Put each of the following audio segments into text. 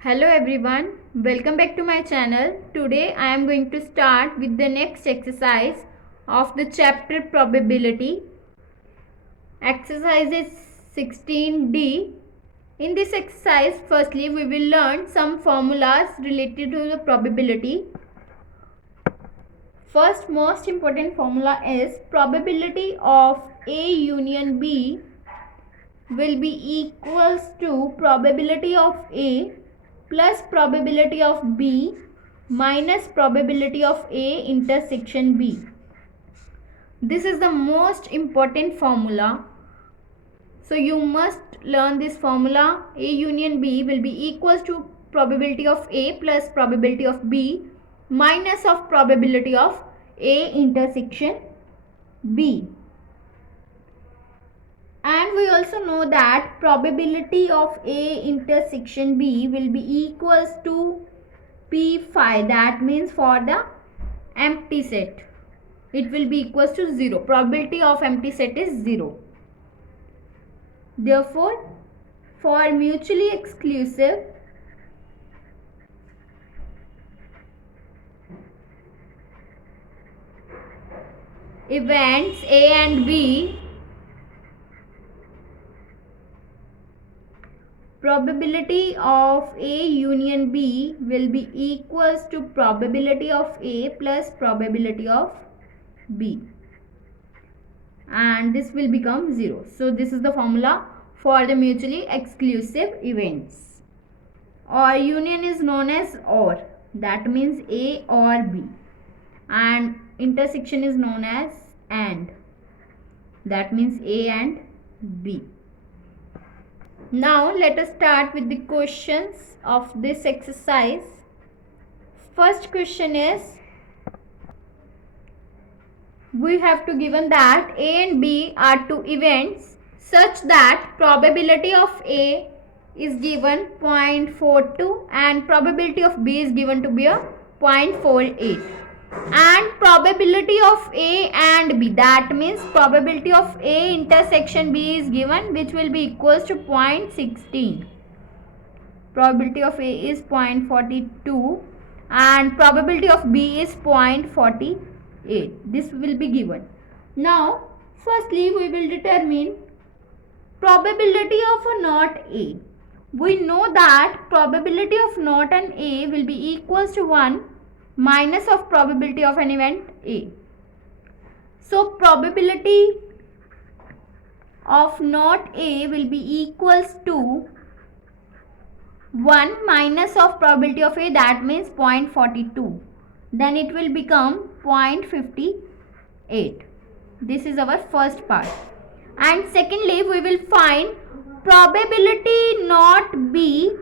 Hello everyone, welcome back to my channel. Today I am going to start with the next exercise of the chapter probability. Exercise is 16D. In this exercise, firstly we will learn some formulas related to the probability. First most important formula is probability of A union B will be equals to probability of A plus probability of B minus probability of A intersection B. This is the most important formula. So you must learn this formula. A union B will be equals to probability of A plus probability of B minus of probability of A intersection B. And we also know that probability of A intersection B will be equals to P phi. That means for the empty set it will be equals to 0. Probability of empty set is 0. Therefore, for mutually exclusive events A and B, probability of A union B will be equals to probability of A plus probability of B, and this will become 0. So this is the formula for the mutually exclusive events. Or union is known as OR, that means A or B, and intersection is known as AND, that means A and B. Now let us start with the questions of this exercise. First question is, we have to given that A and B are two events such that probability of A is given 0.42 and probability of B is given to be a 0.48, and probability of A and B, that means probability of A intersection B is given, which will be equals to 0.16. Probability of A is 0.42 and probability of B is 0.48. This will be given. Now firstly we will determine probability of a not A. We know that probability of not an A will be equals to 1 minus of probability of an event A. So probability of not A will be equals to 1 minus of probability of A, that means 0.42. Then it will become 0.58. This is our first part. And secondly we will find probability not B,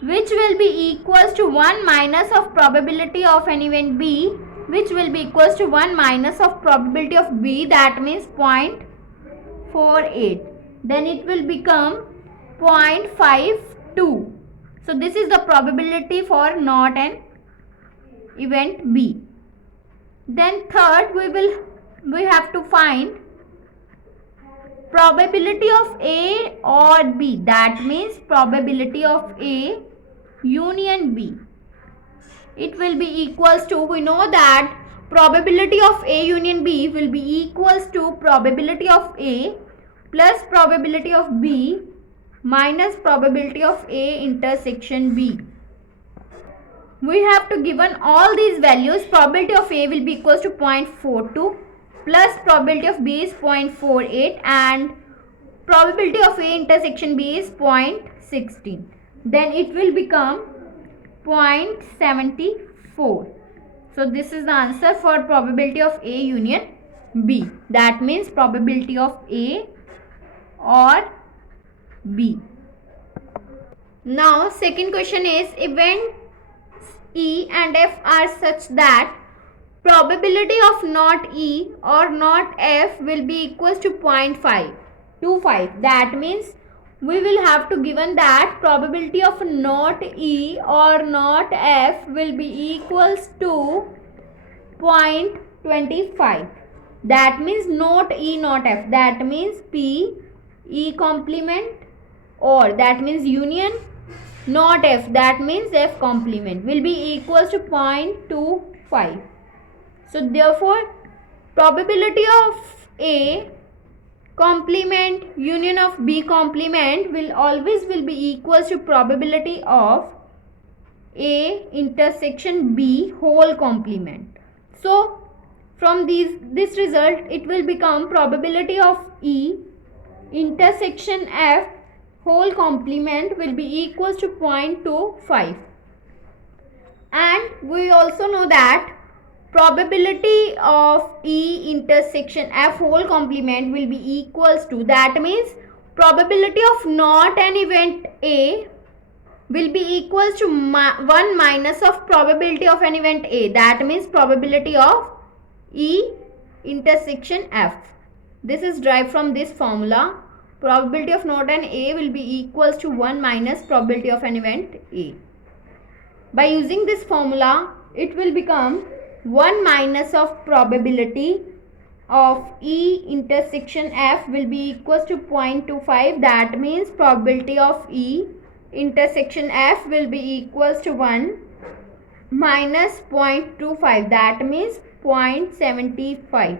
which will be equals to 1 minus of probability of an event B, which will be equals to 1 minus of probability of B, that means 0.48. Then it will become 0.52. So this is the probability for not an event B. Then third we have to find probability of A or B, that means probability of A union B. It will be equals to, we know that probability of A union B will be equals to probability of A plus probability of B minus probability of A intersection B. We have to given all these values. Probability of A will be equals to 0.42 plus probability of B is 0.48 and probability of A intersection B is 0.16. Then it will become 0.74. So this is the answer for probability of A union B, that means probability of A or B. Now second question is, events E and F are such that probability of not E or not F will be equals to 0.525. That means we will have to given that probability of not E or not F will be equals to 0.25. That means not E not F, that means P E complement, or that means union not f, that means f complement will be equals to 0.25. So therefore probability of A complement union of B complement will always be equals to probability of A intersection B whole complement. So from this result it will become probability of E intersection F whole complement will be equals to 0.25. And we also know that probability of E intersection F whole complement will be equals to, that means probability of not an event A will be equals to 1 minus of probability of an event A, that means probability of E intersection F. This is derived from this formula. Probability of not an A will be equals to 1 minus probability of an event A. By using this formula, it will become 1 minus of probability of E intersection F will be equals to 0.25. That means probability of E intersection F will be equals to 1 minus 0.25. That means 0.75.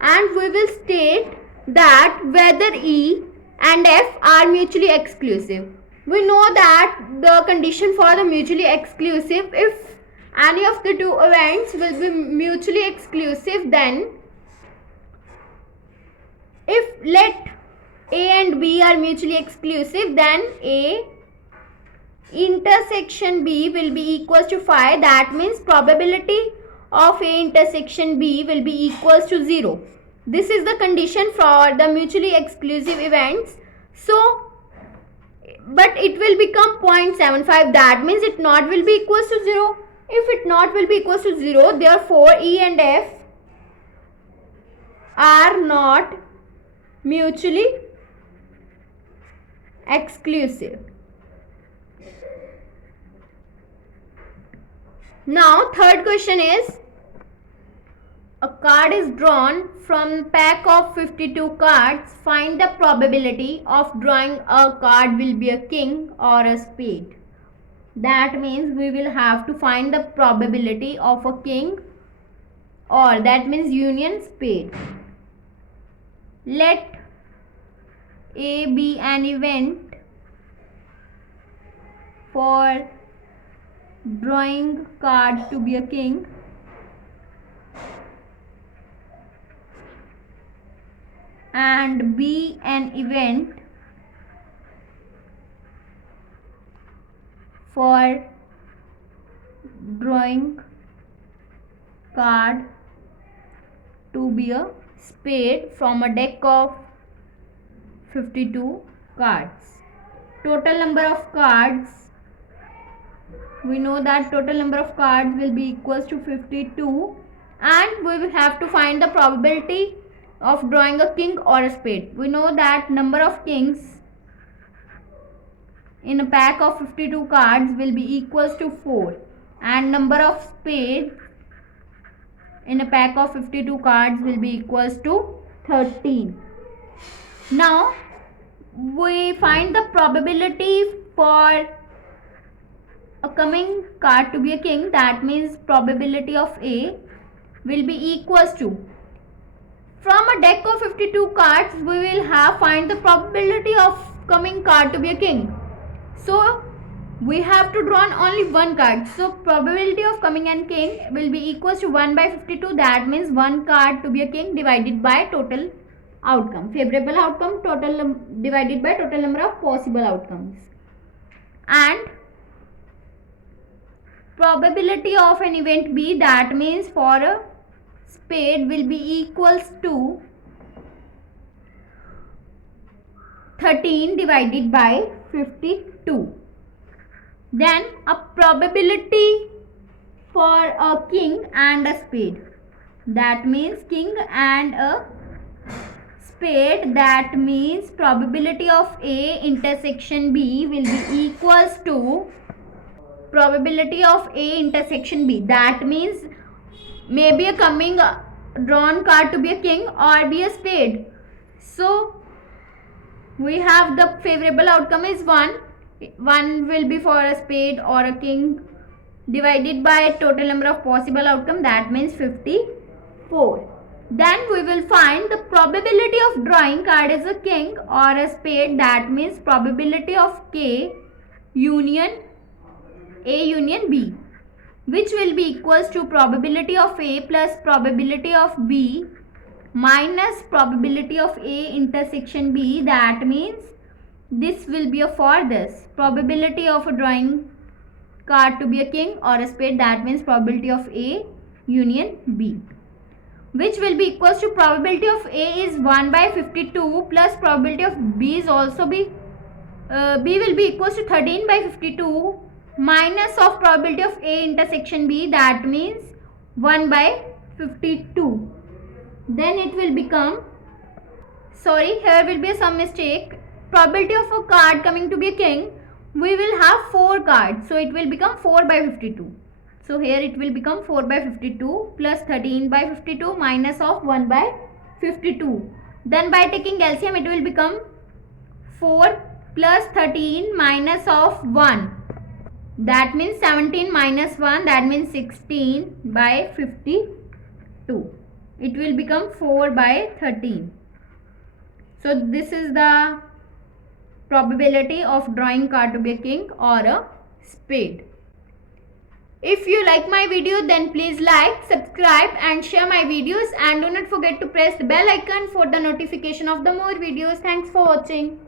And we will state that whether E and F are mutually exclusive. We know that the condition for the mutually exclusive, if any of the two events will be mutually exclusive, then if let A and B are mutually exclusive, then A intersection B will be equals to phi. That means probability of A intersection B will be equals to 0. This is the condition for the mutually exclusive events. So but it will become 0.75, that means it not will be equals to 0. If it not will be equals to 0, therefore E and F are not mutually exclusive. Now third question is, a card is drawn from pack of 52 cards. Find the probability of drawing a card will be a king or a spade. That means we will have to find the probability of a king, or that means union spade. Let A be an event for drawing card to be a king, and be an event for drawing card to be a spade from a deck of 52 cards. Total number of cards, we know that total number of cards will be equals to 52, and we will have to find the probability of drawing a king or a spade. We know that number of kings in a pack of 52 cards will be equals to 4, and number of spades in a pack of 52 cards will be equals to 13. Now we find the probability for a coming card to be a king, that means probability of A will be equals to, from a deck of 52 cards we will have find the probability of coming card to be a king. So we have to draw only one card, so probability of coming and king will be equals to 1 by 52. That means one card to be a king divided by total outcome, favorable outcome total divided by total number of possible outcomes. And probability of an event B, that means for a spade, will be equals to 13 divided by 52. Then a probability for a king and a spade, that means king and a spade, that means probability of A intersection B will be equals to probability of A intersection B. That means maybe a coming drawn card to be a king or be a spade. So we have the favorable outcome is 1. 1 will be for a spade or a king divided by total number of possible outcome, that means 54. Then we will find the probability of drawing card as a king or a spade, that means probability of K union A union B, which will be equals to probability of A plus probability of B minus probability of A intersection B, that means this will be for this probability of a drawing card to be a king or a spade, that means probability of A union B, which will be equals to probability of A is 1 by 52 plus probability of B is also B will be equals to 13 by 52 minus of probability of A intersection B, that means 1 by 52. Then it will become, sorry, here will be some mistake. Probability of a card coming to be a king, we will have 4 cards, so it will become 4 by 52. So here it will become 4 by 52 plus 13 by 52 minus of 1 by 52. Then by taking LCM it will become 4 plus 13 minus of 1. That means 17 minus 1, that means 16 by 52. It will become 4 by 13. So this is the probability of drawing card to be a king or a spade. If you like my video, then please like, subscribe and share my videos, and do not forget to press the bell icon for the notification of the more videos. Thanks for watching.